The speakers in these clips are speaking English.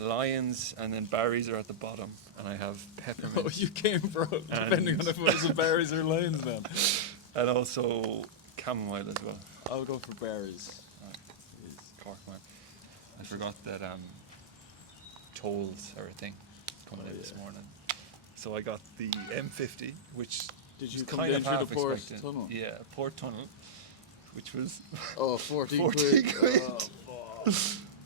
lions, and then berries are at the bottom, and I have peppermint. Oh, you came for depending on if it was the berries or lions then. And also chamomile as well. I'll go for berries. Cork, man. I forgot that tolls are a thing coming in this morning. So I got the M50, which did you was come kind down of through half the port expected. tunnel? Yeah, port tunnel, which was 14 14 quid. quid. Oh,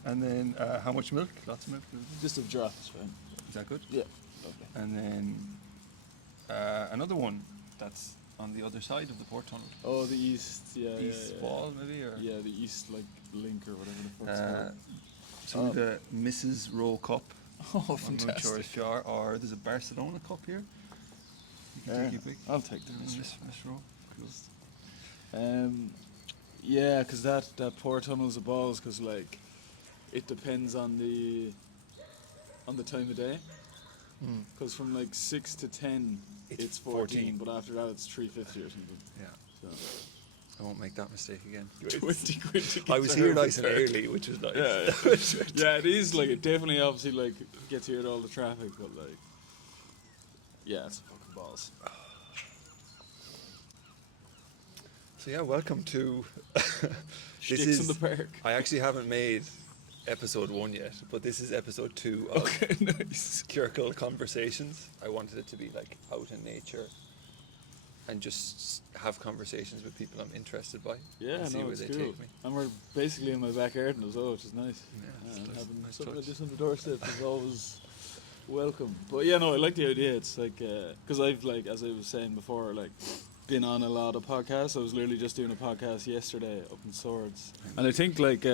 And then how much milk? Lots of milk. just a draft is fine. Is that good? Yeah. Lovely. And then another one that's on the other side of the port tunnel. Oh, the east, East wall, maybe, or yeah, the east link or whatever the fuck's called. some of the Mrs. Roll Cup. Oh, I'm not fantastic. sure if you are, or there's a Barcelona Cup here. You can take your pick. I'll take the Miss Miss Roll. Cool. Yeah, because that port tunnel's a balls, because like it depends on the time of day. Because from like 6 to 10 it's 14, but after that it's 3.50 or something. Yeah. So I won't make that mistake again. 20 quid to get I was there here nice with and her. early, which was nice. Yeah, yeah, it is like it definitely obviously like gets you at all the traffic, but like yeah, it's fucking balls. So yeah, welcome to Sticks in the park. I actually haven't made episode 1 yet, but this is episode 2 of Okay, nice. ciorcal.conversations. I wanted it to be like out in nature and just have conversations with people I'm interested by. Yeah, and see no, where it's they cool. take me. And we're basically in my back garden as well, which is nice. Yeah, it's and nice- having nice something like touch. this on the doorstep is always welcome. But yeah, no, I like the idea. It's like because I've like, as I was saying before, like been on a lot of podcasts. I was literally just doing a podcast yesterday up in Swords, and I think like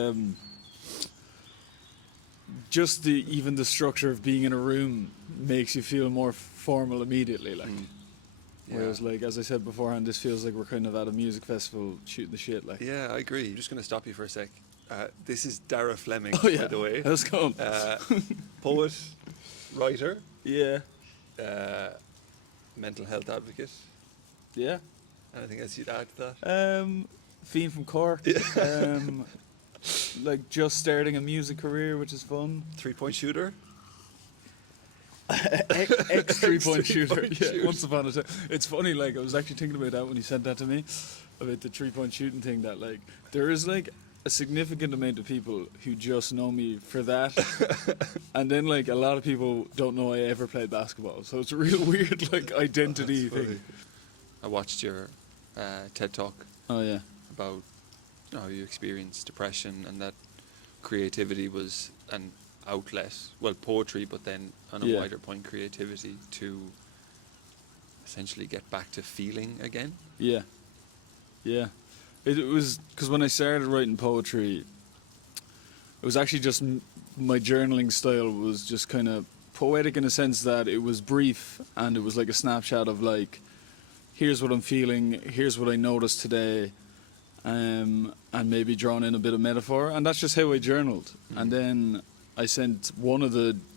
just even the structure of being in a room makes you feel more formal immediately. Like. Yeah. Whereas, like as I said beforehand, this feels like we're kind of at a music festival shooting the shit. Like, Yeah, I agree. I'm just going to stop you for a sec. This is Daragh Fleming, oh yeah, by the way. how's it going? Poet, writer, Yeah, mental health advocate. yeah. Anything else you'd add to that? Fiend from Cork. Like just starting a music career, which is fun. 3-point shooter. Ex 3-point shooter. three-point Yeah, shooter. once upon a time. It's funny. Like I was actually thinking about that when he sent that to me, about the 3-point shooting thing. That like there is like a significant amount of people who just know me for that, and then like a lot of people don't know I ever played basketball. So it's a real weird like identity That's funny. thing. I watched your TED Talk Oh yeah. about how you experienced depression and that creativity was an outlet, well, poetry, but then on a Yeah. wider point, creativity to essentially get back to feeling again. Yeah, yeah. It was because when I started writing poetry, it was actually just my journaling style was just kind of poetic in a sense that it was brief and it was like a snapshot of like, here's what I'm feeling, here's what I noticed today, and maybe drawn in a bit of metaphor, and that's just how I journaled. And then I sent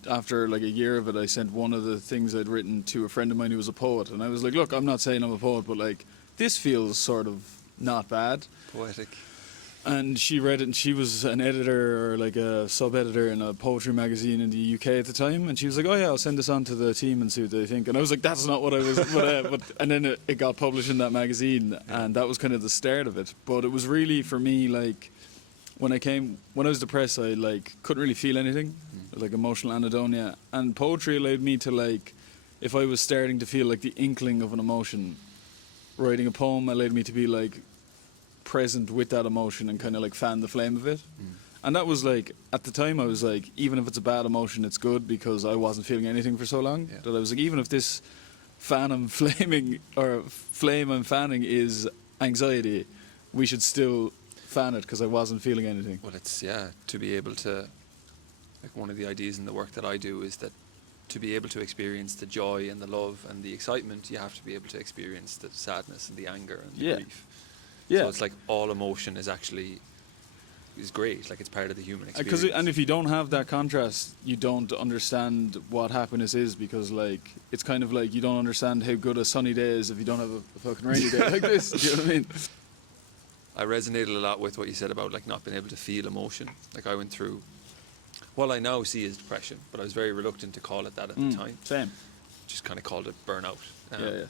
after like a year of it, I sent one of the things I'd written to a friend of mine who was a poet, and I was like, look, I'm not saying I'm a poet, but like this feels sort of not bad. Poetic. And she read it, and she was an editor or like a sub-editor in a poetry magazine in the UK at the time, and she was like, oh yeah, I'll send this on to the team and see what they think. And I was like, that's not what I was, but and then it got published in that magazine, and that was kind of the start of it. But it was really, for me, like, when I was depressed, I like couldn't really feel anything, like emotional anhedonia, and poetry allowed me to like, if I was starting to feel like the inkling of an emotion, writing a poem allowed me to be like present with that emotion and kind of like fan the flame of it. And that was like, at the time I was like, even if it's a bad emotion, it's good, because I wasn't feeling anything for so long, that I was like, even if this flame I'm fanning is anxiety, we should still fan it, because I wasn't feeling anything. Well, it's, to be able to, like, one of the ideas in the work that I do is that to be able to experience the joy and the love and the excitement, you have to be able to experience the sadness and the anger and the grief. Yeah. So it's like all emotion is great, like it's part of the human experience. And if you don't have that contrast, you don't understand what happiness is, because like it's kind of like you don't understand how good a sunny day is if you don't have a fucking rainy day like this. Do you know what I mean? I resonated a lot with what you said about like not being able to feel emotion. Like I went through what I now see as depression, but I was very reluctant to call it that at the time. Same. Just kind of called it burnout. Yeah.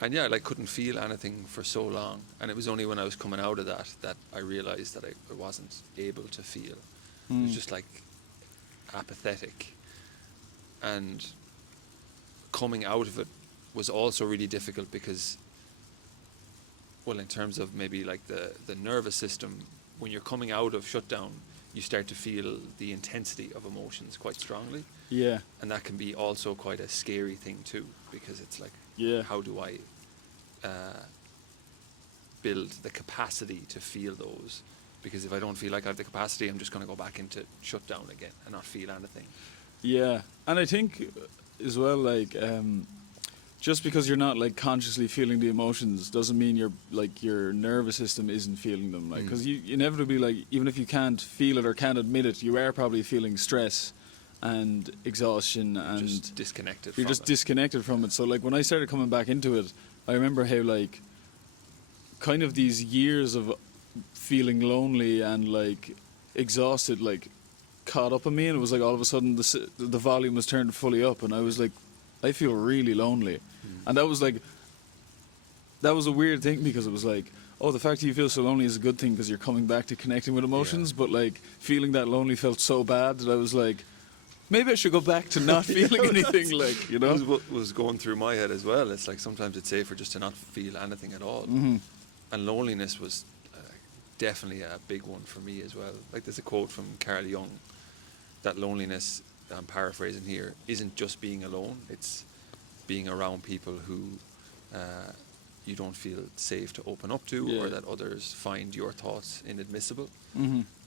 And yeah, I like couldn't feel anything for so long, and it was only when I was coming out of that I realised that I wasn't able to feel. It was just like apathetic, and coming out of it was also really difficult because, well, in terms of maybe like the nervous system, when you're coming out of shutdown, you start to feel the intensity of emotions quite strongly. Yeah. And that can be also quite a scary thing too, because it's like, how do I build the capacity to feel those? Because if I don't feel like I have the capacity, I'm just going to go back into shutdown again and not feel anything. Yeah, and I think as well, like, just because you're not like consciously feeling the emotions doesn't mean your nervous system isn't feeling them. Like, because you inevitably, like, even if you can't feel it or can't admit it, you are probably feeling stress and exhaustion, and just disconnected. You're just disconnected from it. So like when I started coming back into it, I remember how like kind of these years of feeling lonely and like exhausted like caught up on me, and it was like all of a sudden the volume was turned fully up, and I was like, I feel really lonely. And that was a weird thing, because it was like, oh, the fact that you feel so lonely is a good thing because you're coming back to connecting with emotions, but like feeling that lonely felt so bad that I was like, maybe I should go back to not feeling anything, like, you know? It was what was going through my head as well. It's like sometimes it's safer just to not feel anything at all. And loneliness was definitely a big one for me as well. Like there's a quote from Carl Jung, that loneliness, I'm paraphrasing here, isn't just being alone, it's being around people who you don't feel safe to open up to, or that others find your thoughts inadmissible.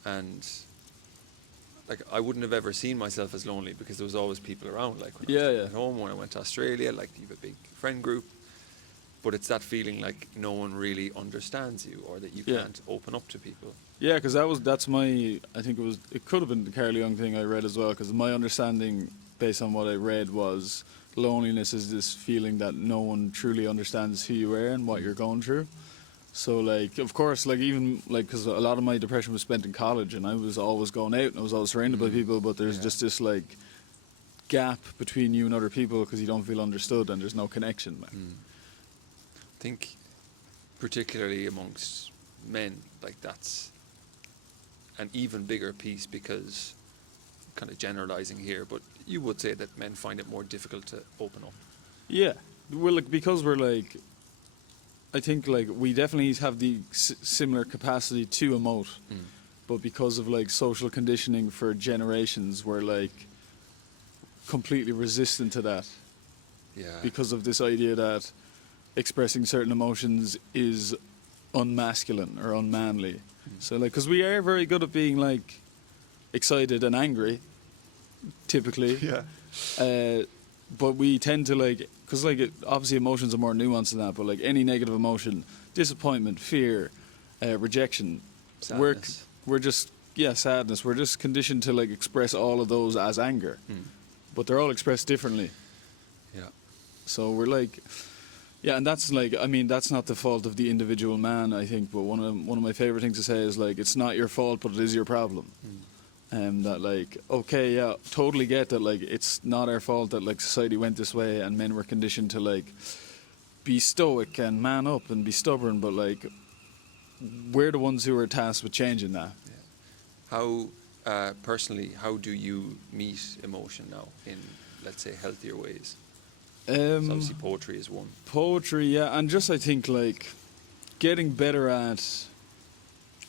And like I wouldn't have ever seen myself as lonely because there was always people around. Like when I was at home, when I went to Australia, like you have a big friend group, but it's that feeling like no one really understands you, or that you can't open up to people. Yeah, because that's my, I think it could have been the Carl Jung thing I read as well, because my understanding based on what I read was loneliness is this feeling that no one truly understands who you are and what you're going through. So like, of course, like even like, because a lot of my depression was spent in college, and I was always going out and I was always surrounded by people, but there's just this like gap between you and other people because you don't feel understood and there's no connection. Like. I think particularly amongst men, like that's an even bigger piece, because kind of generalizing here, but you would say that men find it more difficult to open up. Yeah, well, like, because we're like, I think like we definitely have the similar capacity to emote, but because of like social conditioning for generations, we're like completely resistant to that. Yeah. Because of this idea that expressing certain emotions is unmasculine or unmanly. So like, because we are very good at being like excited and angry, typically. But we tend to like, because like obviously emotions are more nuanced than that, but like any negative emotion, disappointment, fear, rejection, sadness. we're just sadness. We're just conditioned to like express all of those as anger, but they're all expressed differently. Yeah. So we're like, and that's like, I mean, that's not the fault of the individual man, I think, but one of my favorite things to say is like, it's not your fault, but it is your problem. That like, okay, yeah, totally get that, like, it's not our fault that like society went this way and men were conditioned to like be stoic and man up and be stubborn, but like we're the ones who are tasked with changing that. How personally, how do you meet emotion now in, let's say, healthier ways? So obviously poetry is one. Poetry, and just I think like getting better at,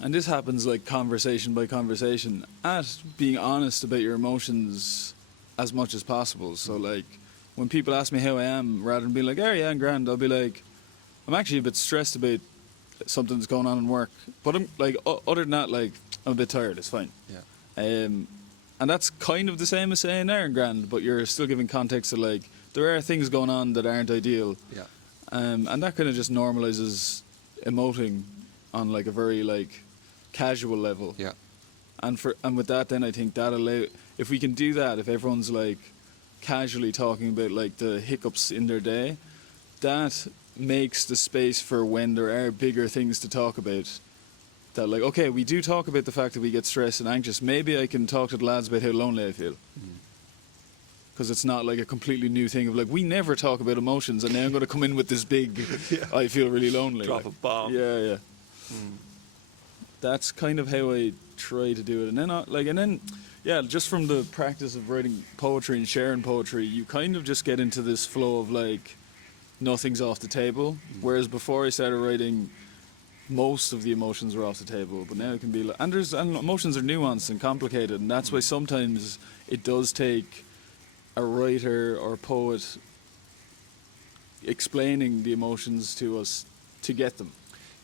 and this happens like conversation by conversation, at being honest about your emotions as much as possible. So like when people ask me how I am, rather than being like, oh yeah, I'm grand, I'll be like, I'm actually a bit stressed about something that's going on in work, but I'm like, other than that, like, I'm a bit tired, it's fine. And that's kind of the same as saying I'm grand, but you're still giving context to like, there are things going on that aren't ideal. And that kind of just normalizes emoting on like a very like casual level. And with that, then I think that if we can do that, if everyone's like casually talking about like the hiccups in their day, that makes the space for when there are bigger things to talk about that like, okay, we do talk about the fact that we get stressed and anxious. Maybe I can talk to the lads about how lonely I feel. Because it's not like a completely new thing of like, we never talk about emotions, and now I'm going to come in with this big, I feel really lonely. Drop like, a bomb. Yeah. That's kind of how I try to do it. And then, just from the practice of writing poetry and sharing poetry, you kind of just get into this flow of like, nothing's off the table. Whereas before I started writing, most of the emotions were off the table. But now it can be like, and emotions are nuanced and complicated, and that's why sometimes it does take a writer or poet explaining the emotions to us to get them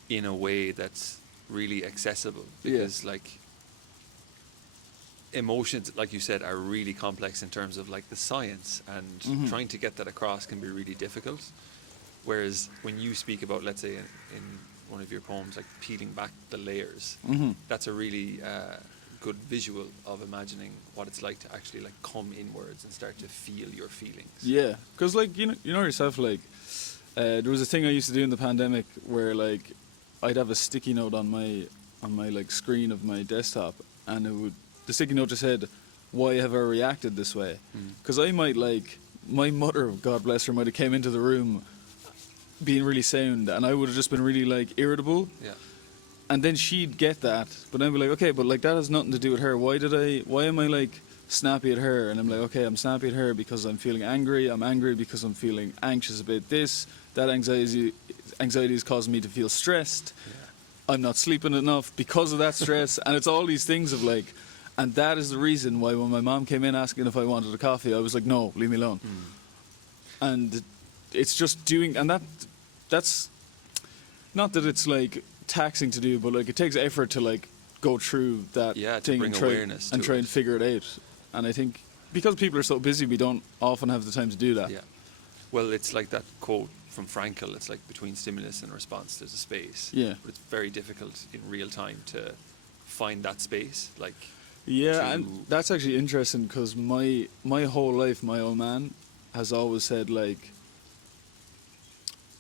in a way that's really accessible, because like emotions, like you said, are really complex in terms of like the science, and trying to get that across can be really difficult. Whereas when you speak about, let's say in one of your poems, like peeling back the layers, that's a really good visual of imagining what it's like to actually like come inwards and start to feel your feelings. Yeah, because like you know yourself, like there was a thing I used to do in the pandemic where like I'd have a sticky note on my like screen of my desktop, and the sticky note just said, "Why have I reacted this way?" Because I might like, my mother, God bless her, might have came into the room being really sound, and I would have just been really like irritable. Yeah. And then she'd get that, but I'd be like, okay, but like that has nothing to do with her. Why am I like snappy at her? And I'm like, okay, I'm snappy at her because I'm feeling angry. I'm angry because I'm feeling anxious about this. That anxiety is causing me to feel stressed. Yeah. I'm not sleeping enough because of that stress. And it's all these things of like, and that is the reason why when my mom came in asking if I wanted a coffee, I was like, no, leave me alone. And it's just doing, and that's not that it's like taxing to do, but like it takes effort to like go through that thing and try and figure it out. And I think because people are so busy, we don't often have the time to do that. Yeah. Well, it's like that quote from Frankl, it's like between stimulus and response there's a space. Yeah. But it's very difficult in real time to find that space. Like, yeah, and that's actually interesting because my whole life, my old man has always said like,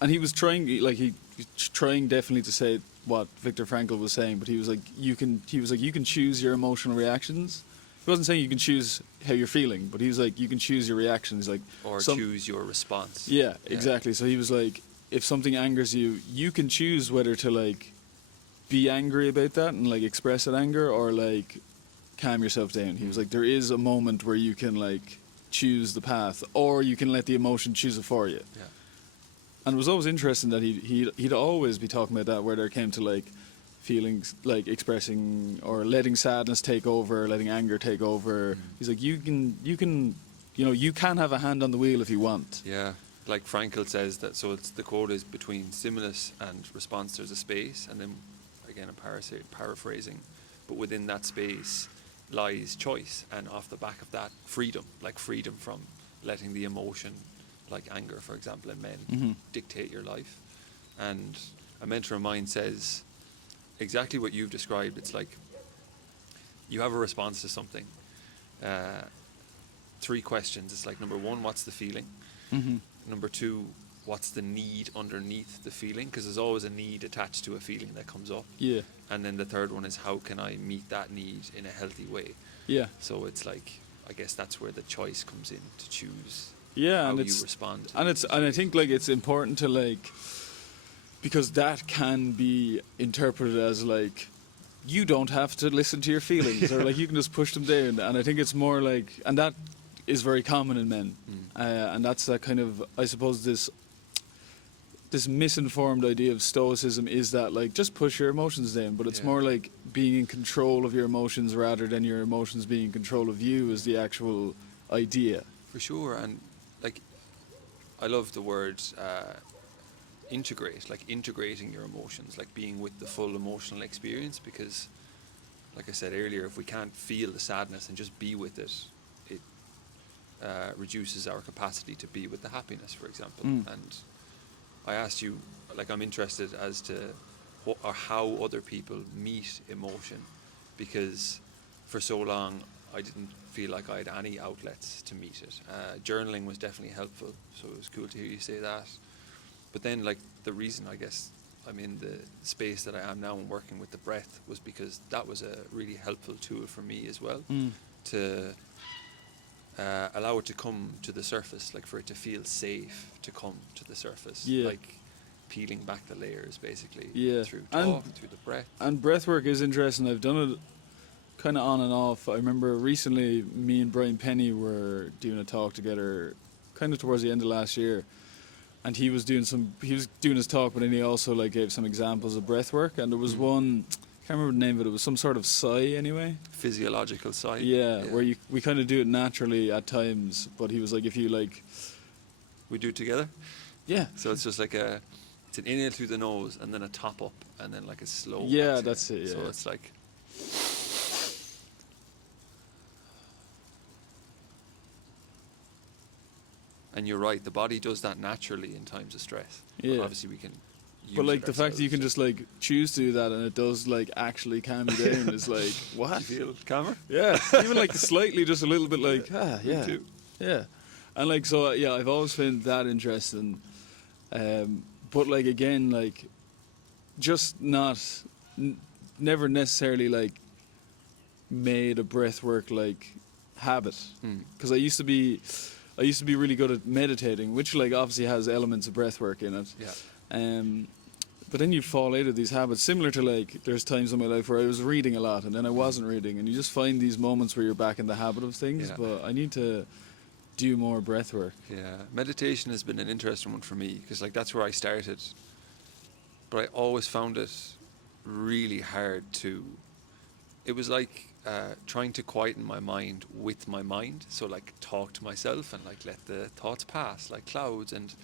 and he was trying definitely to say what Viktor Frankl was saying, but he was like, you can choose your emotional reactions. He wasn't saying you can choose how you're feeling, but he was like, you can choose your reactions, like, or choose your response. Yeah, exactly. So he was like, if something angers you, you can choose whether to like be angry about that and like express that anger, or like calm yourself down. He was like, there is a moment where you can like choose the path, or you can let the emotion choose it for you. Yeah. And it was always interesting that he'd always be talking about that, where there came to like feelings, like expressing or letting sadness take over, letting anger take over. He's like, you can have a hand on the wheel if you want. Yeah, like Frankl says that. So it's, the quote is, between stimulus and response there's a space, and then again I'm paraphrasing, but within that space lies choice, and off the back of that, freedom, like freedom from letting the emotion, like anger, for example, in men, dictate your life. And a mentor of mine says exactly what you've described. It's like you have a response to something. 3 questions. It's like, number 1, what's the feeling? Number 2, what's the need underneath the feeling? Because there's always a need attached to a feeling that comes up. Yeah. And then the third one is, how can I meet that need in a healthy way? Yeah. So it's like, I guess that's where the choice comes in, to choose. Yeah, how and you respond. And I think like it's important to like, because that can be interpreted as like, you don't have to listen to your feelings, or like you can just push them down. And I think it's more like, and that is very common in men, and that's that kind of, I suppose, this misinformed idea of stoicism is that like, just push your emotions down, but it's more like being in control of your emotions rather than your emotions being in control of you is the actual idea. For sure. And like, I love the word integrate, like integrating your emotions, like being with the full emotional experience, because like I said earlier, if we can't feel the sadness and just be with it, it reduces our capacity to be with the happiness, for example. And I asked you, like, I'm interested as to what or how other people meet emotion, because for so long I didn't feel like I had any outlets to meet it. Journaling was definitely helpful, so it was cool to hear you say that. But then, like, the reason I guess I'm in the space that I am now and working with the breath was because that was a really helpful tool for me as well, to allow it to come to the surface, like for it to feel safe to come to the surface, like peeling back the layers basically, through talk, through the breath. And breath work is interesting. I've done it kind of on and off. I remember recently me and Brian Penny were doing a talk together kind of towards the end of last year, and he was doing his talk, but then he also like gave some examples of breath work, and there was one, I can't remember the name of it, it was some sort of sigh anyway. Physiological sigh. Yeah, where we kind of do it naturally at times, but he was like, if you like... We do it together? Yeah. So it's just like it's an inhale through the nose and then a top up and then like a slow exhale. exhale. That's it, yeah. So it's like... And you're right, the body does that naturally in times of stress. Yeah. But obviously we can use But like it the fact that you can ourselves. just like choose to do that and it does like actually calm you down is like, what? Do you feel calmer? Yeah, even like slightly, just a little bit like, yeah. Me too. Yeah. And like, so yeah, I've always found that interesting. But like, again, like, just never necessarily like made a breath work like habit. Because I used to be really good at meditating, which like obviously has elements of breath work in it. Yeah. But then you fall out of these habits, similar to like there's times in my life where I was reading a lot and then I wasn't reading, and you just find these moments where you're back in the habit of things. Yeah. But I need to do more breath work. Yeah, meditation has been an interesting one for me because like that's where I started, but I always found it really hard to. It was like trying to quieten my mind with my mind, so like talk to myself and like let the thoughts pass like clouds, and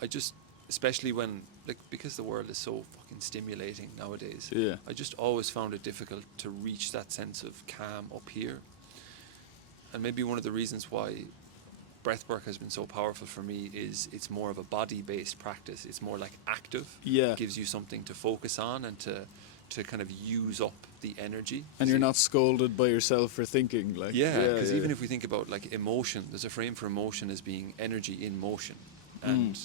I just, especially when like because the world is so fucking stimulating nowadays, I just always found it difficult to reach that sense of calm up here. And maybe one of the reasons why breathwork has been so powerful for me is it's more of a body-based practice. It's more like active. Yeah. It gives you something to focus on and to kind of use up the energy. And you're not scolded by yourself for thinking. Like, because even if we think about like emotion, there's a frame for emotion as being energy in motion. And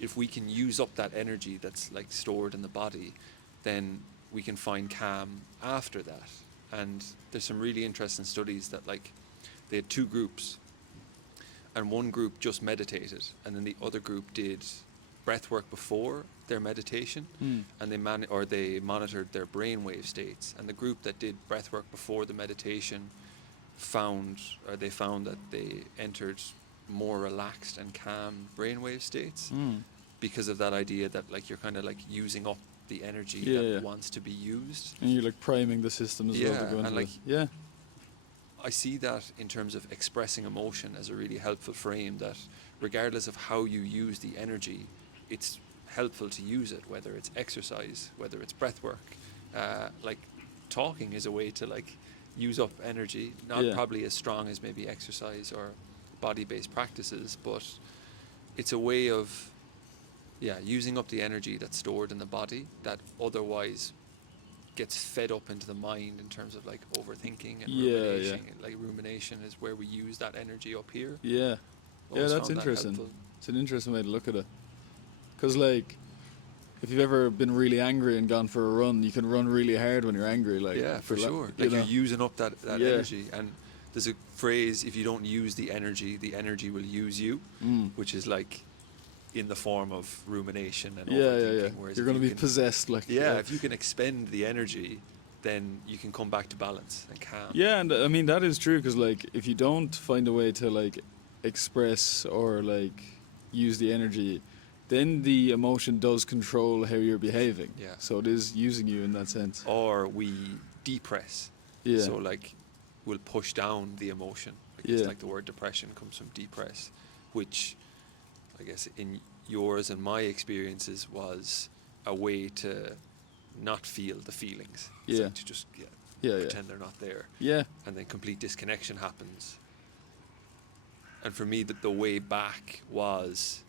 if we can use up that energy that's like stored in the body, then we can find calm after that. And there's some really interesting studies that like they had two groups, and one group just meditated, and then the other group did breath work before their meditation, and they monitored their brainwave states. And the group that did breath work before the meditation found that they entered more relaxed and calm brainwave states because of that idea that like you're kind of like using up the energy that wants to be used, and you're like priming the system as well to go into and like it. I see that in terms of expressing emotion as a really helpful frame, that regardless of how you use the energy, it's helpful to use it, whether it's exercise, whether it's breath work. Like talking is a way to like use up energy, not probably as strong as maybe exercise or body-based practices, but it's a way of using up the energy that's stored in the body that otherwise gets fed up into the mind in terms of like overthinking and rumination. Like rumination is where we use that energy up here. That's interesting. It's an interesting way to look at it, because like if you've ever been really angry and gone for a run, you can run really hard when you're angry, like for sure, like you're using up that energy. And there's a phrase, if you don't use the energy will use you, which is like in the form of rumination and overthinking. Whereas you're going to be possessed, like if you can expend the energy, then you can come back to balance and calm. And I mean that is true, because like if you don't find a way to like express or like use the energy, then the emotion does control how you're behaving. So it is using you in that sense. Or we depress. So like we'll push down the emotion. Because like the word depression comes from depress, which I guess in yours and my experiences was a way to not feel the feelings. It's like to just pretend they're not there. And then complete disconnection happens. And for me, the way back was,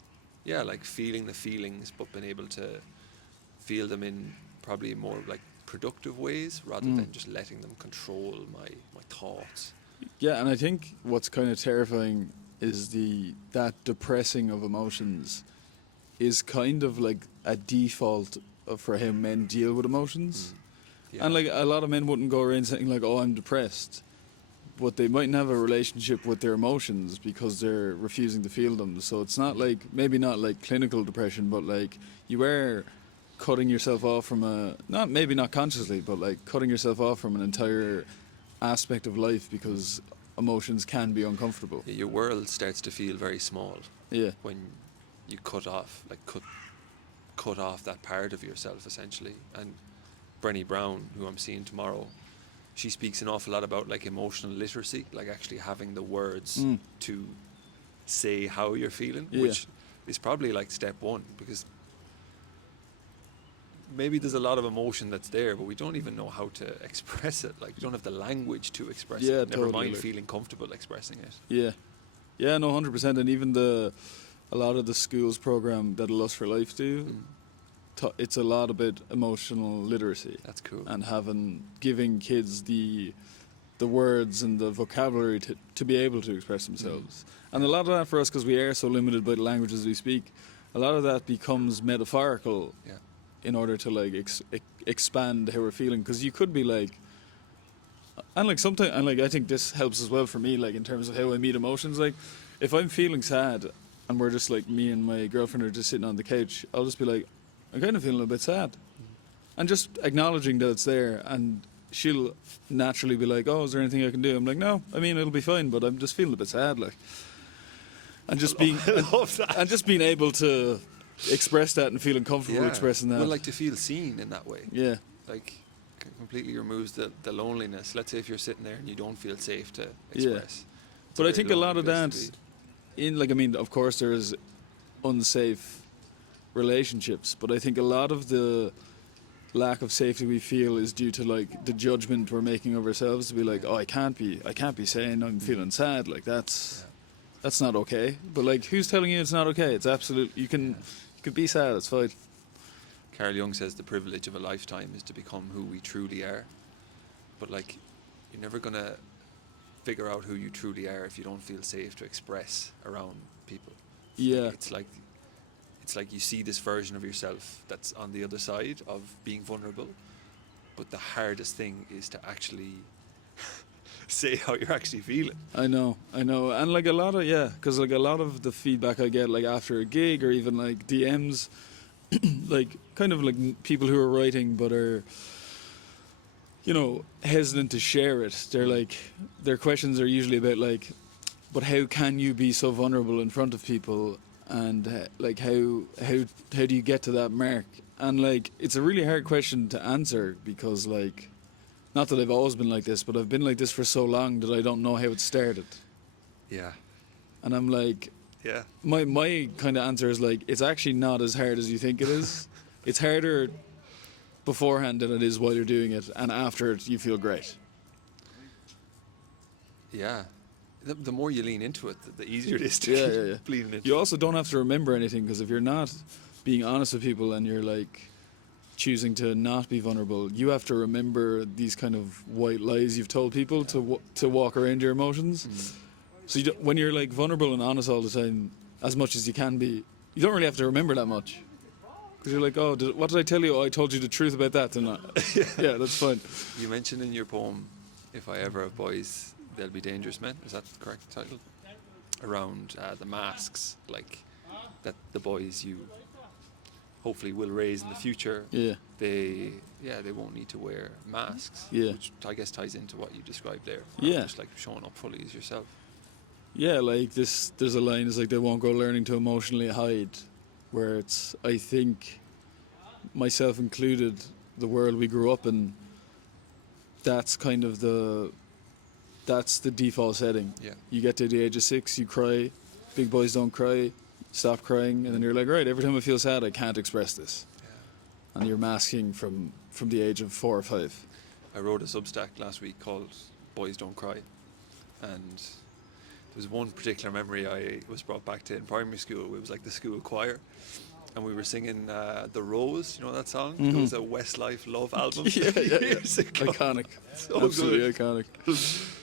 like feeling the feelings, but being able to feel them in probably more like productive ways rather than just letting them control my thoughts. And I think what's kind of terrifying is that depressing of emotions is kind of like a default for how men deal with emotions. Yeah. And like a lot of men wouldn't go around saying like, "Oh, I'm depressed," but they mightn't have a relationship with their emotions because they're refusing to feel them. So it's not like, maybe not like clinical depression, but like you are cutting yourself off from maybe not consciously, but like cutting yourself off from an entire aspect of life because emotions can be uncomfortable. Yeah, your world starts to feel very small. Yeah. When you cut off that part of yourself, essentially. And Brené Brown, who I'm seeing tomorrow, she speaks an awful lot about like emotional literacy, like actually having the words to say how you're feeling, which is probably like step one, because maybe there's a lot of emotion that's there, but we don't even know how to express it. Like, we don't have the language to express it. Never totally, mind like, feeling comfortable expressing it. Yeah, no, 100%. And even a lot of the schools program that Lust for Life do, it's a lot about emotional literacy. That's cool. And giving kids the words and the vocabulary to be able to express themselves. And a lot of that for us, because we are so limited by the languages we speak, a lot of that becomes metaphorical in order to like expand how we're feeling. Because you could be like, and like sometimes, and like I think this helps as well for me, like in terms of how I meet emotions. Like if I'm feeling sad and we're just like, me and my girlfriend are just sitting on the couch, I'll just be like, I'm kind of feeling a bit sad, and just acknowledging that it's there. And she'll naturally be like, "Oh, is there anything I can do?" I'm like, "No, I mean it'll be fine, but I'm just feeling a bit sad." Like, and just being and just being able to express that and feeling comfortable expressing that. Well, like to feel seen in that way. Yeah. Like completely removes the loneliness. Let's say if you're sitting there and you don't feel safe to express. But I think a lot of that, I mean, of course there is unsafe relationships, but I think a lot of the lack of safety we feel is due to like the judgment we're making of ourselves, to be like, oh, I can't be saying I'm feeling sad, like that's not okay. But like, who's telling you it's not okay? It's absolute. You can be sad, it's fine. Carl Jung says the privilege of a lifetime is to become who we truly are, but like, you're never gonna figure out who you truly are if you don't feel safe to express around people. It's like you see this version of yourself that's on the other side of being vulnerable, but the hardest thing is to actually say how you're actually feeling. I know, and like a lot of because like a lot of the feedback I get like after a gig or even like DMs, like kind of like people who are writing but are, you know, hesitant to share it. They're like, their questions are usually about like, but how can you be so vulnerable in front of people? And like how do you get to that mark? And like, it's a really hard question to answer, because like, not that I've always been like this, but I've been like this for so long that I don't know how it started. Yeah. And I'm like, my kind of answer is like, it's actually not as hard as you think it is. It's harder beforehand than it is while you're doing it, and after it you feel great. Yeah. The more you lean into it, the easier it is to keep leaning into it. You also don't have to remember anything, because if you're not being honest with people and you're like choosing to not be vulnerable, you have to remember these kind of white lies you've told people to walk around your emotions. So when you're like vulnerable and honest all the time, as much as you can be, you don't really have to remember that much, because you're like, oh, what did I tell you? Oh, I told you the truth about that. And yeah, that's fine. You mentioned in your poem, "If I ever have boys, they'll be dangerous men." Is that the correct title? Around the masks, like that the boys you hopefully will raise in the future. They won't need to wear masks. Which I guess ties into what you described there. Just like showing up fully as yourself. Yeah, like there's a line, it's like, they won't go learning to emotionally hide, where it's, I think, myself included, the world we grew up in, that's kind of that's the default setting. You get to the age of 6, you cry, big boys don't cry, stop crying, and then you're like, right, every time I feel sad I can't express this. And you're masking from the age of 4 or 5. I wrote a Substack last week called "Boys Don't Cry," and there was one particular memory I was brought back to in primary school. It was like the school choir, and we were singing "The Rose." You know that song? It was a Westlife Love album. Iconic. So absolutely good. Iconic.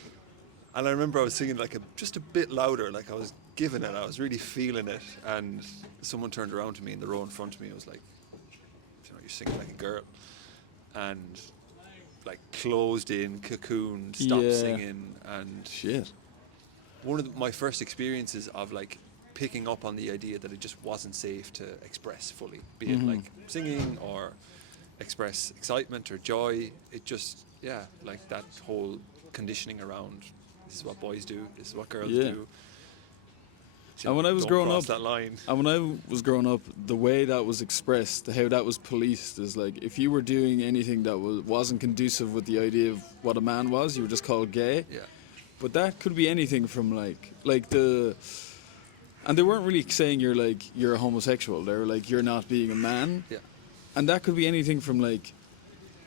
And I remember I was singing like just a bit louder, like I was giving it, I was really feeling it, and someone turned around to me in the row in front of me and was like, you're singing like a girl, and like closed in, cocooned, stopped singing, and Shit. one of my first experiences of like picking up on the idea that it just wasn't safe to express fully, be it like singing or express excitement or joy. It just, like that whole conditioning around, this is what boys do, this is what girls do. So and when I was don't growing cross up, that line. and when I was growing up, the way that was expressed, how that was policed, is like if you were doing anything that wasn't conducive with the idea of what a man was, you were just called gay. Yeah. But that could be anything from and they weren't really saying you're a homosexual. They were like, you're not being a man. Yeah. And that could be anything from like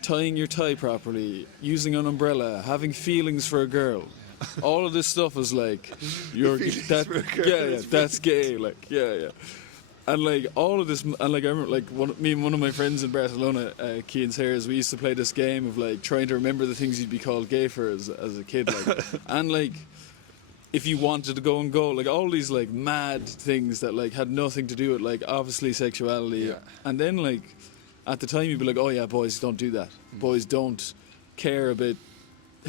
tying your tie properly, using an umbrella, having feelings for a girl. All of this stuff is like that's gay. Like and like all of this, and like I remember like me and one of my friends in Barcelona, Keane Sayers, we used to play this game of like trying to remember the things you'd be called gay for as a kid, like and like if you wanted to go, like all these like mad things that like had nothing to do with like obviously sexuality, and then like at the time you'd be like, oh yeah, boys don't do that. Boys don't care about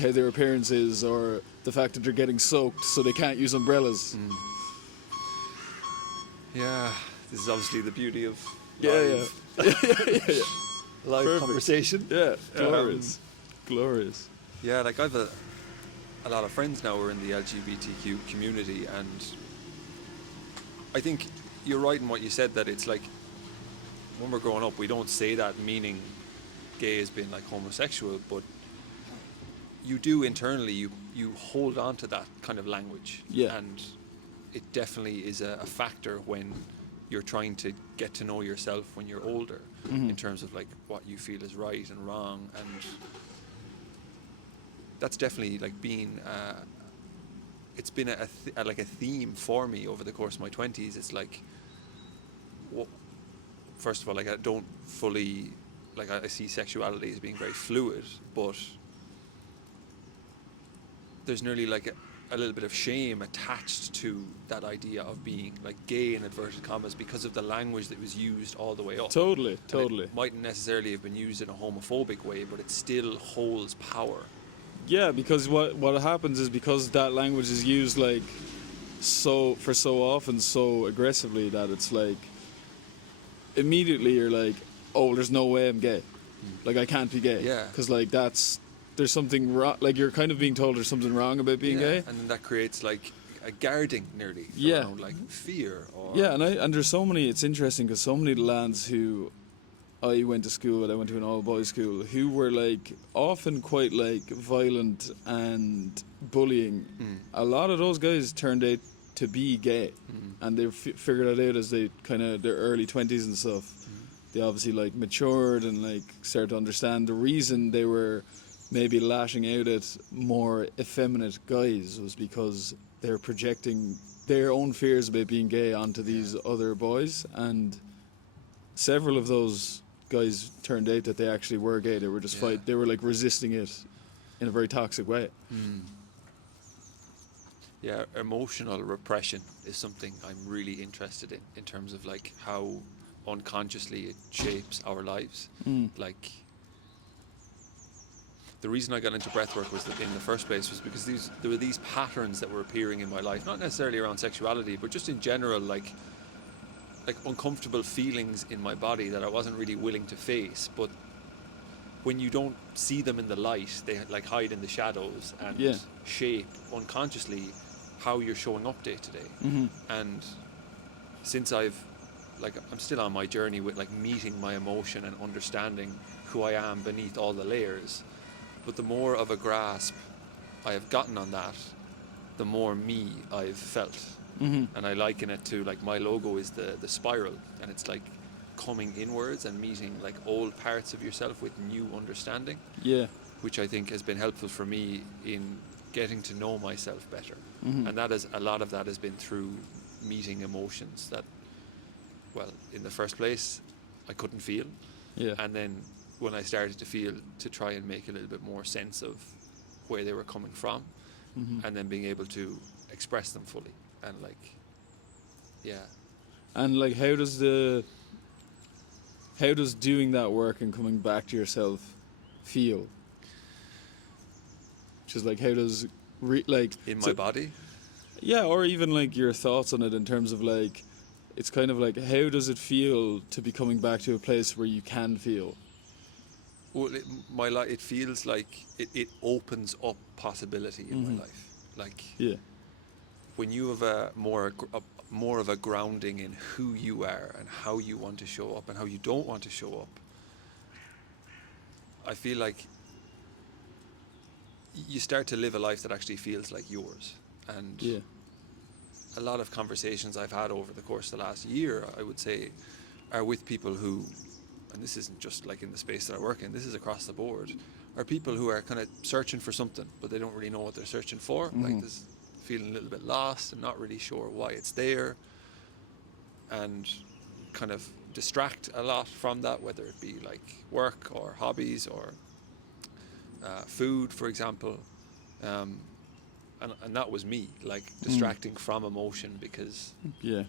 how their appearance is or the fact that they're getting soaked so they can't use umbrellas. Yeah, this is obviously the beauty of live live conversation. Yeah, glorious. Yeah, like I've a lot of friends now who are in the LGBTQ community, and I think you're right in what you said, that it's like when we're growing up we don't say that meaning gay as being like homosexual, but you do internally, you hold on to that kind of language, and it definitely is a factor when you're trying to get to know yourself when you're older, in terms of like what you feel is right and wrong. And that's definitely like been it's been like a theme for me over the course of my 20s. It's like, first of all, like I don't fully, like I see sexuality as being very fluid, but there's nearly like a little bit of shame attached to that idea of being like gay in inverted commas because of the language that was used all the way up. Totally. It mightn't necessarily have been used in a homophobic way, but it still holds power. Yeah, because what happens is, because that language is used like so often, so aggressively, that it's like immediately you're like, oh, there's no way I'm gay. Like I can't be gay. Yeah. Because like there's something wrong. Like you're kind of being told there's something wrong about being gay. And then that creates like a guarding nearly around like fear. And there's so many. It's interesting because so many lads who I went to school with, I went to an all-boys school, who were like often quite like violent and bullying. A lot of those guys turned out to be gay, and they figured that out as they kind of their early 20s and stuff. They obviously like matured and like started to understand the reason they were maybe lashing out at more effeminate guys was because they're projecting their own fears about being gay onto these other boys, and several of those guys turned out that they actually were gay. They were just they were like resisting it in a very toxic way. Yeah, emotional repression is something I'm really interested in terms of like how unconsciously it shapes our lives. Like the reason I got into breathwork was that in the first place was because there were these patterns that were appearing in my life, not necessarily around sexuality, but just in general, like uncomfortable feelings in my body that I wasn't really willing to face. But when you don't see them in the light, they like hide in the shadows and shape unconsciously how you're showing up day to day. And since I'm still on my journey with like meeting my emotion and understanding who I am beneath all the layers, but the more of a grasp I have gotten on that, the more me I've felt. And I liken it to like my logo is the spiral, and it's like coming inwards and meeting like old parts of yourself with new understanding, which I think has been helpful for me in getting to know myself better. And that is, a lot of that has been through meeting emotions that, well, in the first place I couldn't feel, and then when I started to feel, to try and make a little bit more sense of where they were coming from, and then being able to express them fully. And like, and like, how does the how does doing that work and coming back to yourself feel? Which is like, how does in my body. Yeah, or even like your thoughts on it in terms of like, it's kind of like, how does it feel to be coming back to a place where you can feel? Well, it feels like it opens up possibility in my life. Like, Yeah, when you have a more of a grounding in who you are and how you want to show up and how you don't want to show up, I feel like you start to live a life that actually feels like yours. And yeah, a lot of conversations I've had over the course of the last year, I would say, are with people who, and this isn't just like in the space that I work in, this is across the board, are people who are kind of searching for something, but they don't really know what they're searching for. Like, there's feeling a little bit lost and not really sure why it's there, and kind of distract a lot from that, whether it be like work or hobbies or food, for example. And that was me, like, distracting from emotion, because yeah,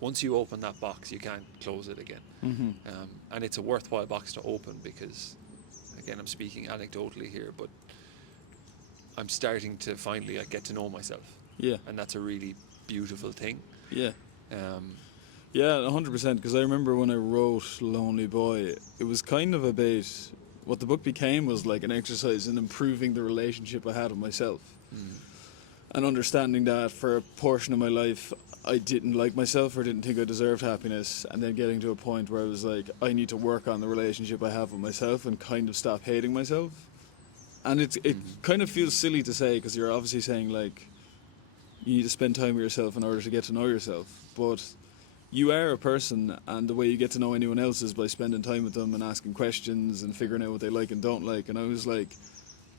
once you open that box, you can't close it again. And it's a worthwhile box to open, because, again, I'm speaking anecdotally here, but I'm starting to finally get to know myself. yeah, And that's a really beautiful thing. yeah. Yeah, 100%, because I remember when I wrote Lonely Boy, it was kind of about, what the book became was like an exercise in improving the relationship I had with myself. And understanding that for a portion of my life, I didn't like myself or didn't think I deserved happiness, and then getting to a point where I was like, I need to work on the relationship I have with myself and kind of stop hating myself. And it kind of feels silly to say, because you're obviously saying, like, you need to spend time with yourself in order to get to know yourself. But you are a person, and the way you get to know anyone else is by spending time with them and asking questions and figuring out what they like and don't like. And I was like,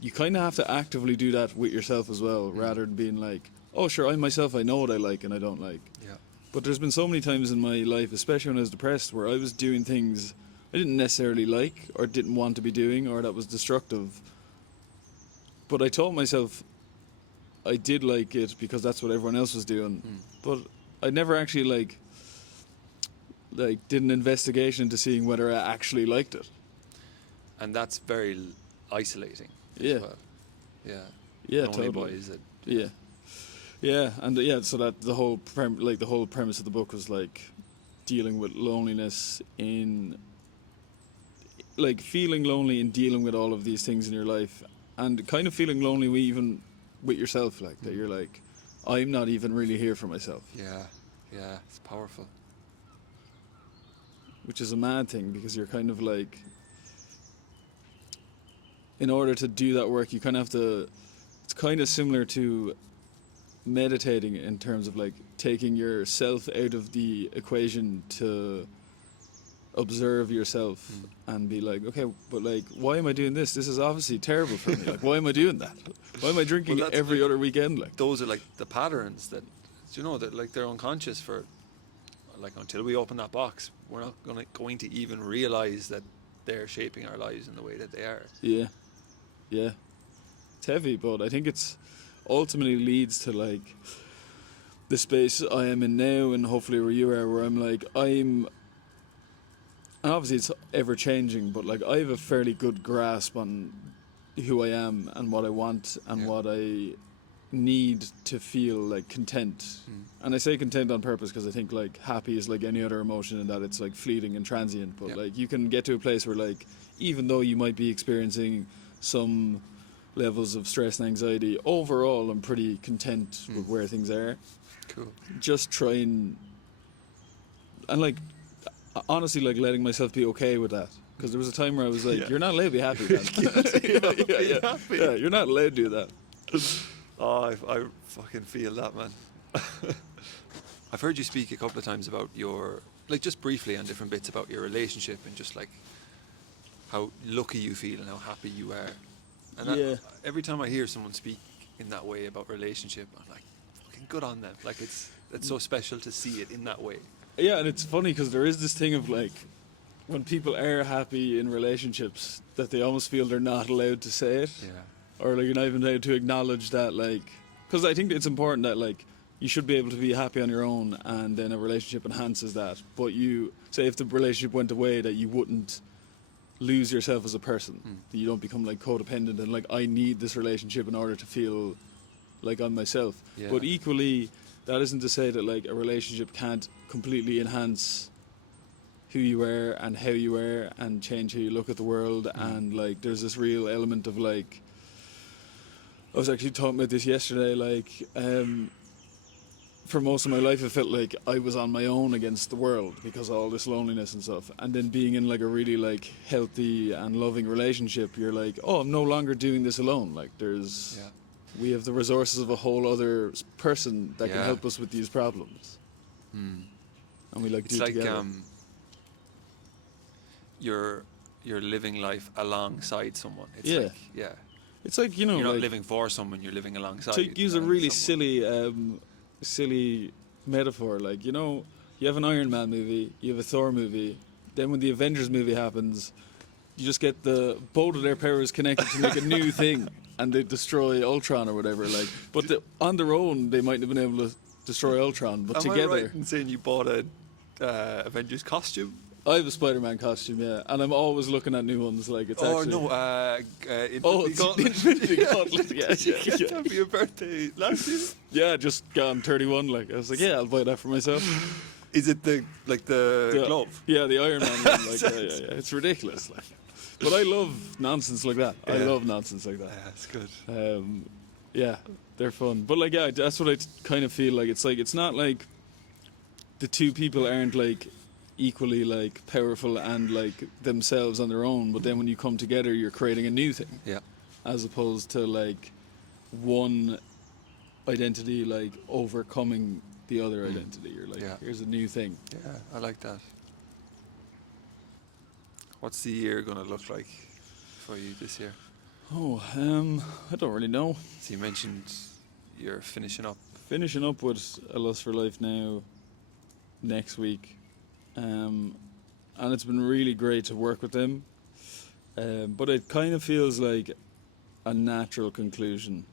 you kind of have to actively do that with yourself as well, rather than being like, oh, sure, I myself, I know what I like and I don't like. Yeah. But there's been so many times in my life, especially when I was depressed, where I was doing things I didn't necessarily like or didn't want to be doing, or that was destructive. But I told myself I did like it because that's what everyone else was doing. But I never actually like did an investigation into seeing whether I actually liked it. And that's very isolating Yeah. as well. Yeah. Yeah, Lonely totally. Boy is it. Yeah. Yeah, and so that the whole premise of the book was like dealing with loneliness in, like, feeling lonely and dealing with all of these things in your life, and kind of feeling lonely even with yourself, like that you're like, I'm not even really here for myself. Yeah. Yeah, it's powerful. Which is a mad thing, because you're kind of like, in order to do that work, you kind of have to, it's kind of similar to meditating in terms of like taking yourself out of the equation to observe yourself and be like, okay, but like, why am I doing this? This is obviously terrible for me. Like, why am I doing that? Why am I drinking every other weekend? Like, those are like the patterns that, you know, that like they're unconscious for, like, until we open that box, we're not going to even realize that they're shaping our lives in the way that they are. Yeah. It's heavy, but I think it's ultimately leads to like the space I am in now, and hopefully where you are, where I'm like, and obviously it's ever changing, but like I have a fairly good grasp on who I am and what I want and what I need to feel like content. And I say content on purpose because I think like happy is like any other emotion in that it's like fleeting and transient, but like you can get to a place where like, even though you might be experiencing some levels of stress and anxiety, overall I'm pretty content with where things are. Cool. Just try and like, honestly, like letting myself be okay with that, because there was a time where I was like, you're not allowed to be happy, man. Yeah, you're not allowed to do that. Oh, I fucking feel that, man. I've heard you speak a couple of times about your, like, just briefly on different bits about your relationship and just like how lucky you feel and how happy you are. And every time I hear someone speak in that way about relationship, I'm like, fucking good on them. Like, it's so special to see it in that way. Yeah, and it's funny because there is this thing of like, when people are happy in relationships, that they almost feel they're not allowed to say it. Yeah. Or like you're not even allowed to acknowledge that, like, because I think it's important that like you should be able to be happy on your own, and then a relationship enhances that. But you say if the relationship went away, that you wouldn't lose yourself as a person, that you don't become like codependent and like I need this relationship in order to feel like I'm myself. Yeah. But equally, that isn't to say that like a relationship can't completely enhance who you are and how you are and change how you look at the world. And like there's this real element of like, I was actually talking about this yesterday, like for most of my life, I felt like I was on my own against the world because of all this loneliness and stuff. And then being in like a really like healthy and loving relationship, you're like, oh, I'm no longer doing this alone. Like we have the resources of a whole other person that can help us with these problems. And we like do it together. You're living life alongside someone. It's it's like, you know, you're not like, living for someone, you're living alongside. to use a really someone. silly metaphor, like, you know, you have an Iron Man movie, you have a Thor movie, then when the Avengers movie happens, you just get both of their powers connected to make a new thing, and they destroy Ultron or whatever. Like, but on their own, they mightn't have been able to destroy Ultron, but Am together. I right in saying you bought a Avengers costume? I have a Spider-Man costume, yeah, and I'm always looking at new ones. Like it's Oh actually. no! It's Infinity Gauntlet. Yeah. That for your birthday last year. Yeah, just gone 31. Like I was like, yeah, I'll buy that for myself. Is it the glove? Yeah, the Iron Man one. Like, yeah. It's ridiculous. Like, but I love nonsense like that. I love nonsense like that. Yeah, that's good. Yeah, they're fun. But like, yeah, that's what I kind of feel like. It's like it's not like the two people aren't like equally like powerful and like themselves on their own, but then when you come together you're creating a new thing, as opposed to like one identity like overcoming the other identity. You're like, here's a new thing. Yeah, I like that. What's the year gonna look like for you this year? I don't really know. So you mentioned you're finishing up with A Lust for Life now next week. And it's been really great to work with them, but it kind of feels like a natural conclusion,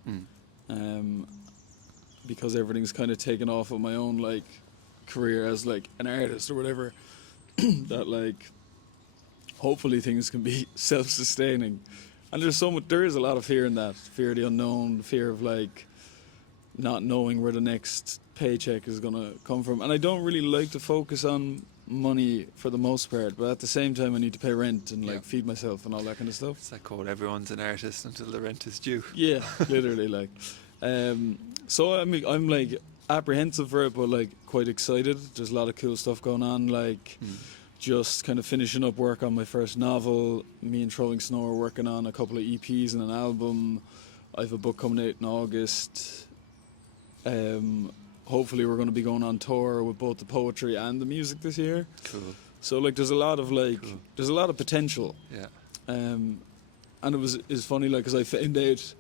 because everything's kind of taken off of my own like career as like an artist or whatever. That like hopefully things can be self-sustaining, and there is a lot of fear in that, fear of the unknown, fear of like not knowing where the next paycheck is gonna come from, and I don't really like to focus on money for the most part, but at the same time I need to pay rent and like feed myself and all that kind of stuff. It's that quote, everyone's an artist until the rent is due. Yeah, literally. Like so I'm like apprehensive for it, but like quite excited. There's a lot of cool stuff going on, like just kind of finishing up work on my first novel. Me and Throwing Snow are working on a couple of EPs and an album. I have a book coming out in August. Hopefully we're going to be going on tour with both the poetry and the music this year. Cool. So like there's a lot of there's a lot of potential. Yeah. And it's funny like because I found out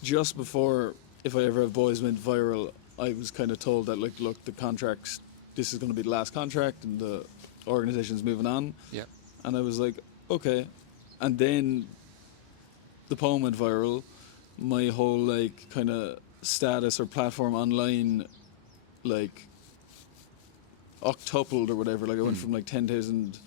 just before If I Ever Have Boys went viral, I was kind of told that like, look, the contracts, this is going to be the last contract and the organization's moving on. Yeah. And I was like, okay. And then the poem went viral. My whole like kind of status or platform online like octupled or whatever. Like I went from like 10,000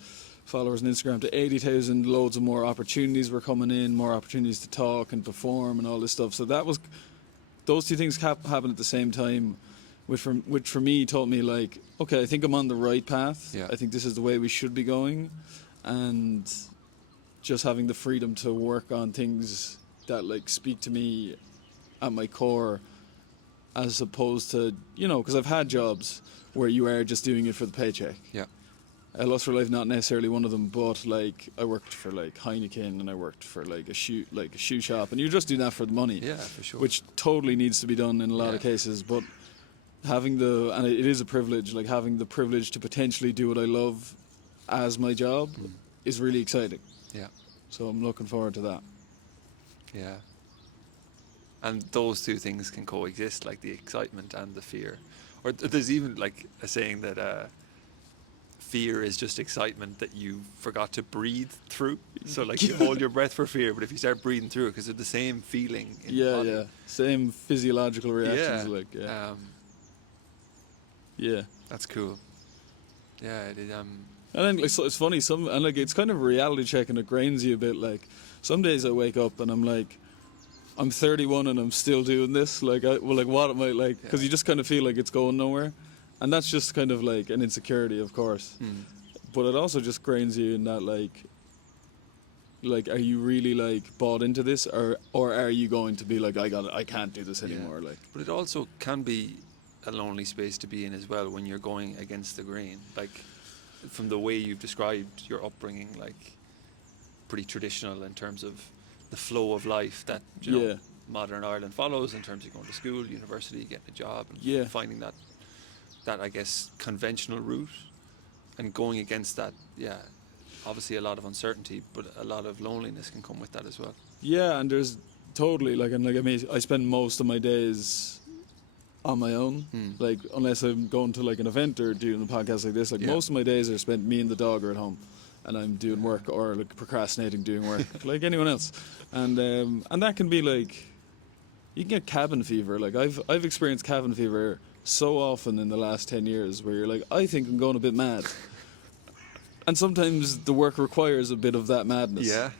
followers on Instagram to 80,000. Loads of more opportunities were coming in, more opportunities to talk and perform and all this stuff. So those two things happened at the same time, which for me told me like, okay, I think I'm on the right path. Yeah. I think this is the way we should be going, and just having the freedom to work on things that like speak to me at my core, as opposed to, you know, because I've had jobs where you are just doing it for the paycheck. Yeah. A Lust for Life, not necessarily one of them, but like I worked for like Heineken and I worked for like a shoe shop, and you're just doing that for the money. Yeah, for sure. Which totally needs to be done in a lot of cases, but having and it is a privilege, like having the privilege to potentially do what I love as my job is really exciting. Yeah. So I'm looking forward to that. Yeah. And those two things can coexist, like the excitement and the fear. Or there's even like a saying that fear is just excitement that you forgot to breathe through. So like you hold your breath for fear, but if you start breathing through it, because they're the same feeling in the body. Yeah, same physiological reactions. Yeah. That's cool. Yeah, it is. And then like, so it's funny, and like it's kind of a reality check, and it grinds you a bit. Like some days I wake up and I'm like, I'm 31 and I'm still doing this. Like, what am I like? Because you just kind of feel like it's going nowhere, and that's just kind of like an insecurity, of course. But it also just grinds you in that like, are you really like bought into this, or are you going to be like, I can't do this anymore? Like, but it also can be a lonely space to be in as well when you're going against the grain. Like, from the way you've described your upbringing, like pretty traditional in terms of the flow of life that you know, modern Ireland follows in terms of going to school, university, getting a job, and finding that I guess conventional route, and going against that. Obviously a lot of uncertainty, but a lot of loneliness can come with that as well. Yeah, and there's totally like, and like I mean, I spend most of my days on my own, like unless I'm going to like an event or doing a podcast like this. Like most of my days are spent, me and the dog are at home, and I'm doing work or like procrastinating doing work like anyone else, and that can be like, you can get cabin fever. Like I've experienced cabin fever so often in the last 10 years, where you're like, I think I'm going a bit mad. And sometimes the work requires a bit of that madness. Yeah.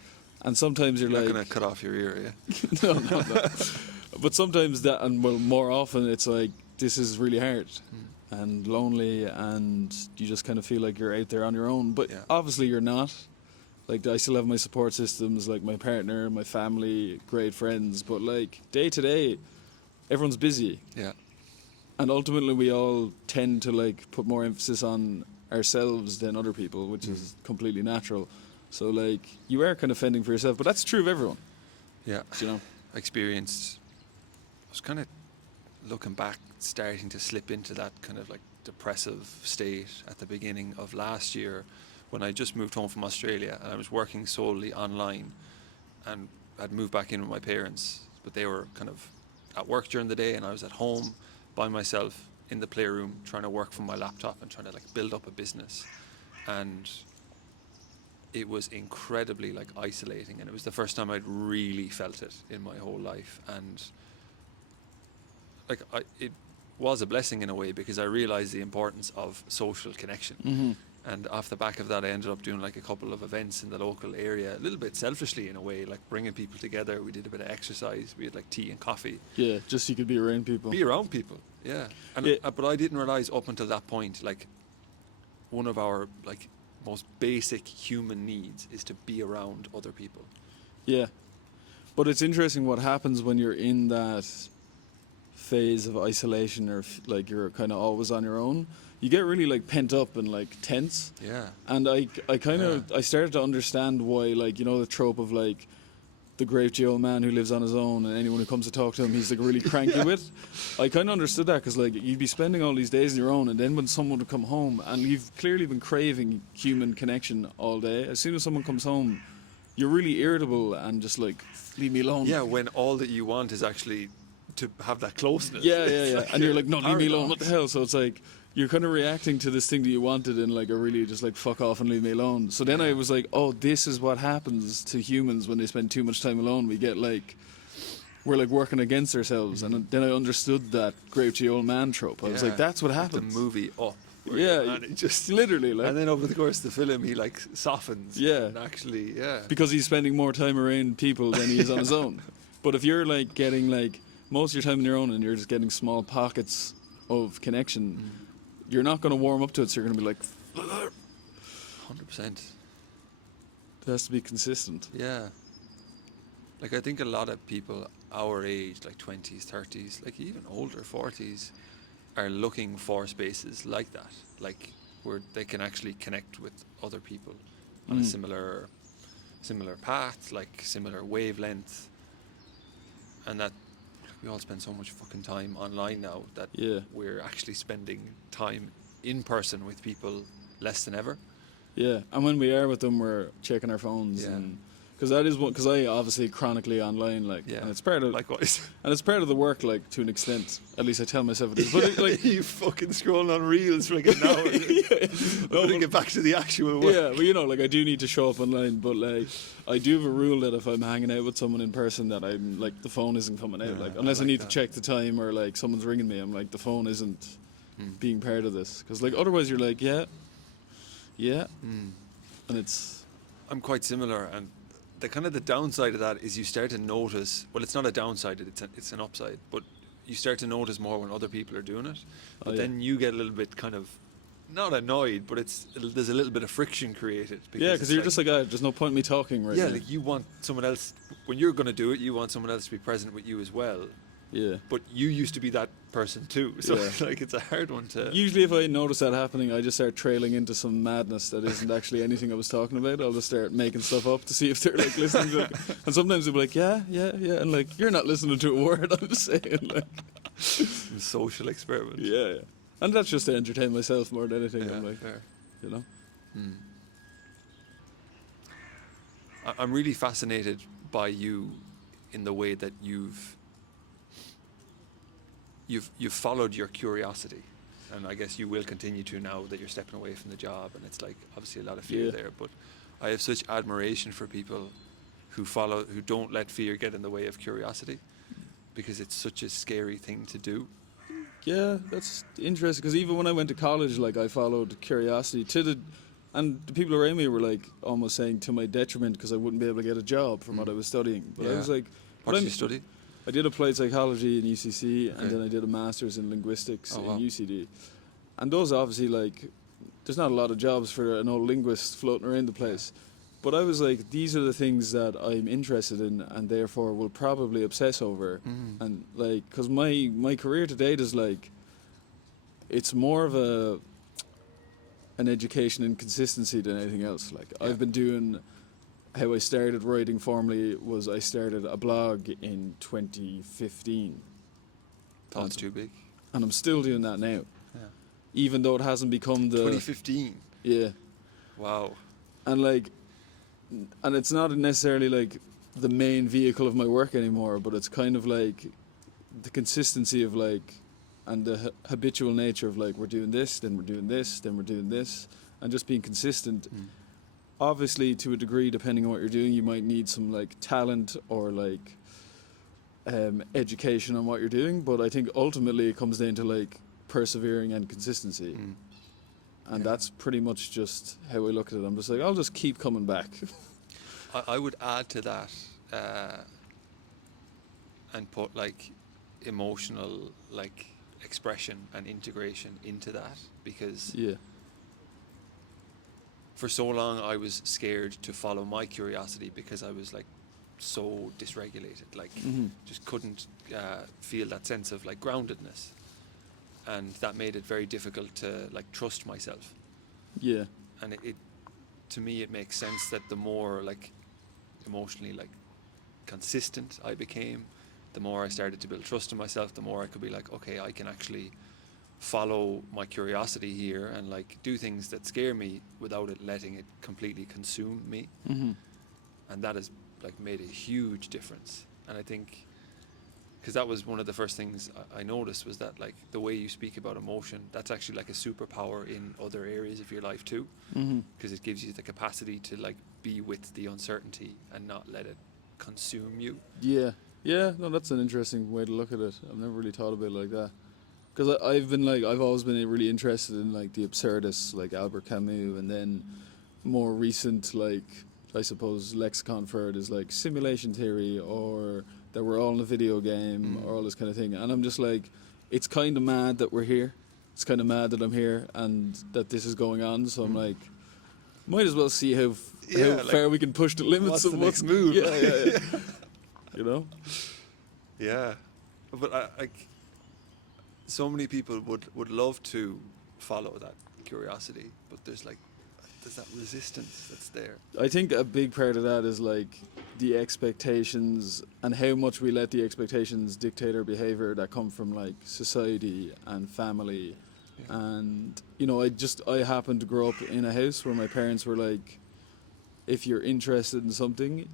And sometimes you're like... You're not going to cut off your ear, No. But sometimes that, and well, more often it's like, this is really hard and lonely, and you just kind of feel like you're out there on your own. But obviously you're not. Like, I still have my support systems, like my partner, my family, great friends. But like, day to day, everyone's busy. Yeah. And ultimately we all tend to like put more emphasis on ourselves than other people, which is completely natural. So like, you are kind of fending for yourself, but that's true of everyone. Yeah. You know, I was kind of looking back, starting to slip into that kind of like depressive state at the beginning of last year, when I just moved home from Australia, and I was working solely online, and I'd moved back in with my parents, but they were kind of at work during the day, and I was at home by myself in the playroom trying to work from my laptop and trying to like build up a business. And it was incredibly like isolating, and it was the first time I'd really felt it in my whole life. And like it was a blessing in a way, because I realized the importance of social connection. And off the back of that, I ended up doing like a couple of events in the local area, a little bit selfishly in a way, like bringing people together. We did a bit of exercise. We had like tea and coffee. Yeah, just so you could be around people. Yeah. And but I didn't realize up until that point, like, one of our like most basic human needs is to be around other people. Yeah. But it's interesting what happens when you're in that phase of isolation, or like you're kind of always on your own. You get really like pent up and like tense. Yeah. And I kind of I started to understand why, like, you know, the trope of like the grouchy old man who lives on his own, and anyone who comes to talk to him, he's like really cranky with. I kind of understood that, because like you'd be spending all these days on your own, and then when someone would come home, and you've clearly been craving human connection all day, as soon as someone comes home, you're really irritable and just like, leave me alone. Yeah, when all that you want is actually to have that closeness. Yeah. Like, and you're like, no, leave me alone. What the hell? So it's like, you're kind of reacting to this thing that you wanted in like a really just like, fuck off and leave me alone. So then I was like, oh, this is what happens to humans when they spend too much time alone. We get like, we're like working against ourselves. And then I understood that grouchy old man trope. I was like, that's what happens. Like the movie Up. And it just literally like. And then over the course of the film, he like softens. Yeah. And actually, because he's spending more time around people than he is on his own. But if you're like getting like most of your time on your own, and you're just getting small pockets of connection, you're not going to warm up to it, so you're going to be like 100%. It has to be consistent. Yeah. Like, I think a lot of people our age, like 20s, 30s, like even older, 40s, are looking for spaces like that, like where they can actually connect with other people on a similar path, like similar wavelength. And that we all spend so much fucking time online now that we're actually spending time in person with people less than ever. Yeah, and when we are with them, we're checking our phones and Because that is one. Because I obviously chronically online, like, Yeah. and it's part of, Likewise. and it's part of the work, like, to an extent. At least I tell myself it is. But it, like, you fucking scrolling on reels for like an hour. No, to get back to the actual work. yeah, but you know, like, I do need to show up online. But like, I do have a rule that if I'm hanging out with someone in person, that I'm like, the phone isn't coming out. Yeah, Like, unless I like need that. to check the time or like someone's ringing me, I'm like, the phone isn't Mm. being part of this. Because like, otherwise you're like, yeah, Mm. and it's I'm quite similar, and the downside of that is you start to notice. Well, it's not a downside; it's an upside. But you start to notice more when other people are doing it. But then you get a little bit kind of not annoyed, but there's a little bit of friction created. yeah, because it's you're just like, there's no point in me talking right yeah, now. like you want someone else when you're going to do it. You want someone else to be present with you as well. Yeah. But you used to be that person too, so Yeah. like it's a hard one to. Usually, if I notice that happening, I just start trailing into some madness that isn't actually anything I was talking about. I'll just start making stuff up to see if they're like listening to it. And sometimes they'll be like, yeah, and like, you're not listening to a word I'm saying. Like, social experiment. yeah. And that's just to entertain myself more than anything. Yeah, I'm like, fair. you know. I'm really fascinated by you in the way that you've followed your curiosity, and I guess you will continue to now that you're stepping away from the job, and it's like obviously a lot of fear Yeah. there. But I have such admiration for people who don't let fear get in the way of curiosity, because it's such a scary thing to do. Yeah, that's interesting. Because even when I went to college, like, I followed curiosity and the people around me were like almost saying to my detriment, because I wouldn't be able to get a job from what I was studying. But I Yeah. was like, What did you study? I did applied psychology in UCC, and Okay. then I did a master's in linguistics Oh, wow. in UCD. And those obviously, like, there's not a lot of jobs for an old linguist floating around the place. But I was like, these are the things that I'm interested in, and therefore will probably obsess over. Mm. And like, because my career to date is like, it's more of an education in consistency than anything else. Like, Yeah. I've been doing. How I started writing formally was I started a blog in 2015. Thoughts too big. And I'm still doing that now, Yeah. even though it hasn't become the 2015. yeah. Wow. And like, and it's not necessarily like the main vehicle of my work anymore, but it's kind of like the consistency of like, and the habitual nature of like, we're doing this, then we're doing this, then we're doing this, and just being consistent. Obviously, to a degree, depending on what you're doing, you might need some like talent or like education on what you're doing. But I think ultimately it comes down to like persevering and consistency, and Yeah. that's pretty much just how I look at it. I'm just like, I'll just keep coming back. I would add to that and put like emotional like expression and integration into that, because Yeah, for so long I was scared to follow my curiosity because I was like so dysregulated, like just couldn't feel that sense of like groundedness, and that made it very difficult to like trust myself. yeah, And it to me it makes sense that the more like emotionally like consistent I became, the more I started to build trust in myself, the more I could be like, okay, I can actually follow my curiosity here and like do things that scare me without it letting it completely consume me. And that has like made a huge difference. And I think because that was one of the first things I noticed, was that like the way you speak about emotion, that's actually like a superpower in other areas of your life too, because it gives you the capacity to like be with the uncertainty and not let it consume you. yeah. No, that's an interesting way to look at it. I've never really thought about it like that. Because I've always been really interested in like the absurdists, like Albert Camus, and then more recent, like, I suppose lexicon for it is like simulation theory, or that we're all in a video game, or all this kind of thing. And I'm just like, it's kind of mad that we're here. It's kind of mad that I'm here and that this is going on. So I'm like, might as well see how like, far we can push the limits what's of the what's next move? Yeah. You know? Yeah, but like so many people would love to follow that curiosity, but there's that resistance that's there. I think a big part of that is like the expectations and how much we let the expectations dictate our behavior that come from like society and family. Yeah. And you know, I happened to grow up in a house where my parents were like, if you're interested in something,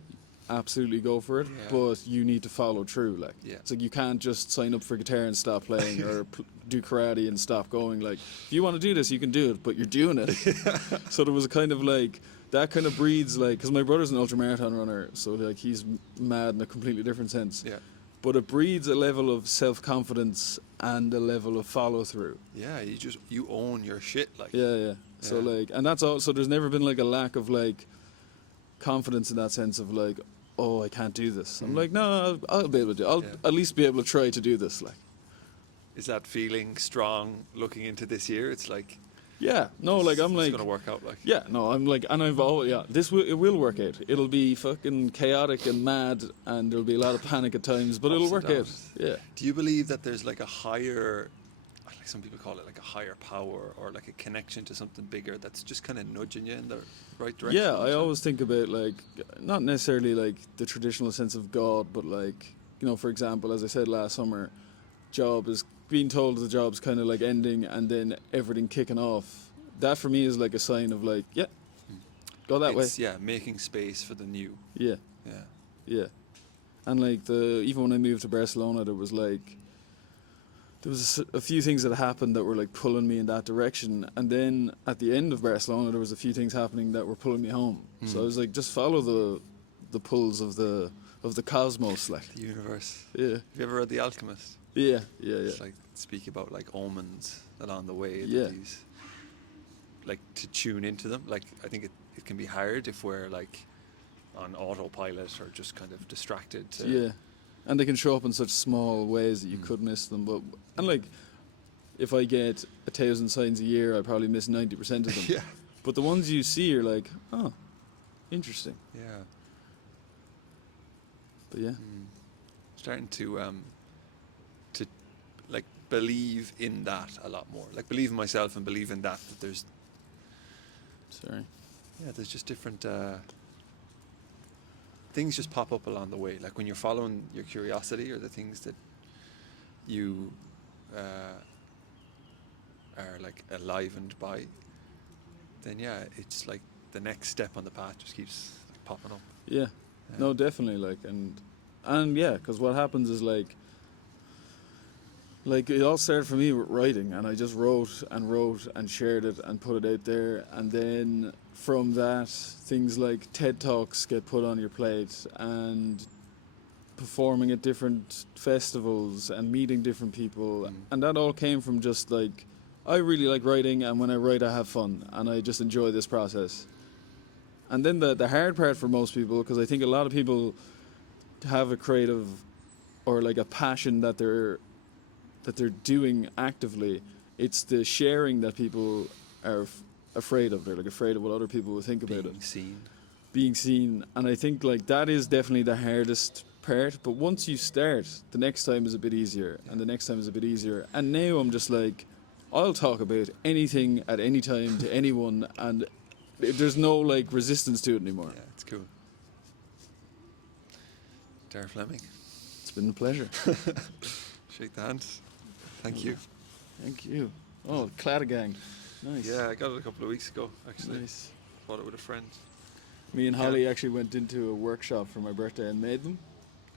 absolutely go for it, Yeah. but you need to follow through. Like, Yeah. it's like you can't just sign up for guitar and stop playing, or do karate and stop going. Like, if you want to do this, you can do it, but you're doing it. So there was a kind of like that kind of breeds, like, because my brother's an ultramarathon runner, so like he's mad in a completely different sense. Yeah. But it breeds a level of self-confidence and a level of follow-through. Yeah, you own your shit, like. Yeah. So Yeah. like, and that's all. So there's never been like a lack of like confidence in that sense of like, oh, I can't do this. I'm like, no, I'll be able to do. I'll Yeah. at least be able to try to do this. Like, Is that feeling strong looking into this year? It's like, yeah, no, like I'm it's like, gonna work out, like. yeah, no, I'm like, and I've always, yeah, it will work out. It'll be fucking chaotic and mad, and there'll be a lot of panic at times, but it'll Ups and work out. downs. Yeah. Do you believe that there's like a higher, like some people call it like a higher power, or like a connection to something bigger that's just kind of nudging you in the right direction? Yeah, I So- always think about like not necessarily like the traditional sense of God, but like, you know, for example, as I said last summer, job is being told the job's kind of like ending and then everything kicking off. That for me is like a sign of like, yeah, go that way. It's, yeah, making space for the new. Yeah, Yeah. yeah. And like even when I moved to Barcelona, there was a few things that happened that were like pulling me in that direction, and then at the end of Barcelona there was a few things happening that were pulling me home. So I was like, just follow the pulls of the cosmos, like. The universe. Yeah, Have you ever read The Alchemist? yeah. It's like speak about like omens along the way. Yeah. That these, like to tune into them. Like I think it can be hard if we're like on autopilot or just kind of distracted. To, Yeah, and they can show up in such small ways that you could miss them. But and like, if I get 1,000 signs a year, I probably miss 90% of them. Yeah. But the ones you see are like, oh, interesting. Yeah. But yeah, Starting to like believe in that a lot more. Like believe in myself and believe in that there's sorry. there's just different things just pop up along the way. Like when you're following your curiosity or the things that you are like enlivened by, then it's like the next step on the path just keeps like, popping up. Yeah, no, definitely. Like and yeah, because what happens is like it all started for me with writing, and I just wrote and shared it and put it out there, and then from that things like TED Talks get put on your plate, and performing at different festivals and meeting different people, and that all came from just like, I really like writing, and when I write I have fun and I just enjoy this process. And then the hard part for most people, because I think a lot of people have a creative or like a passion that they're doing actively, it's the sharing that people are afraid of. They're like afraid of what other people will think about it. Being seen. And I think like that is definitely the hardest part, but once you start, the next time is a bit easier, and the next time is a bit easier. And now I'm just like, I'll talk about anything at any time to anyone, and there's no like resistance to it anymore. Yeah, it's cool. Daragh Fleming, It's been a pleasure. shake the hand. Thank you. Thank you. Oh, Cladagang. Nice. Yeah, I got it a couple of weeks ago, actually. Nice. Bought it with a friend. Me and Holly actually went into a workshop for my birthday and made them.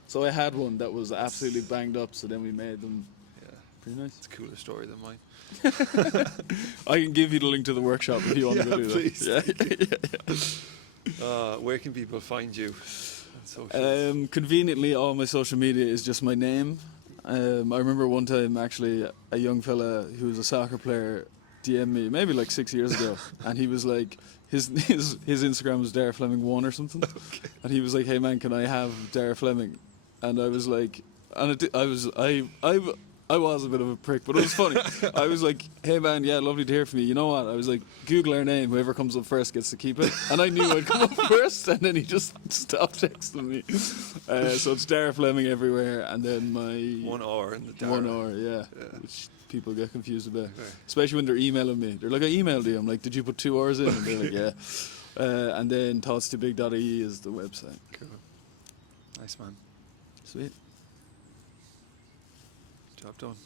So I had one that was absolutely banged up, so then we made them. Yeah, Pretty nice. it's a cooler story than mine. I can give you the link to the workshop if you want to go do please. that. Where can people find you on socials? Conveniently, all my social media is just my name. I remember one time actually a young fella who was a soccer player DM'd me maybe like 6 years ago, and he was like, his Instagram was Daragh Fleming 1 or something, and he was like, hey man, can I have Daragh Fleming? And I was like, and I was a bit of a prick, but it was funny. I was like, hey man, yeah, lovely to hear from you. You know what? I was like, Google our name. Whoever comes up first gets to keep it. And I knew I'd come up first, and then he just stopped texting me. So it's Daragh Fleming everywhere, and then my 1 hour in the Daragh. 1 hour, yeah, which people get confused about, Okay. especially when they're emailing me. They're like, I emailed you. I'm like, did you put 2 hours in? And they're like, yeah. And then thoughtstobig.ie is the website. Cool. Nice man. Sweet. Job done.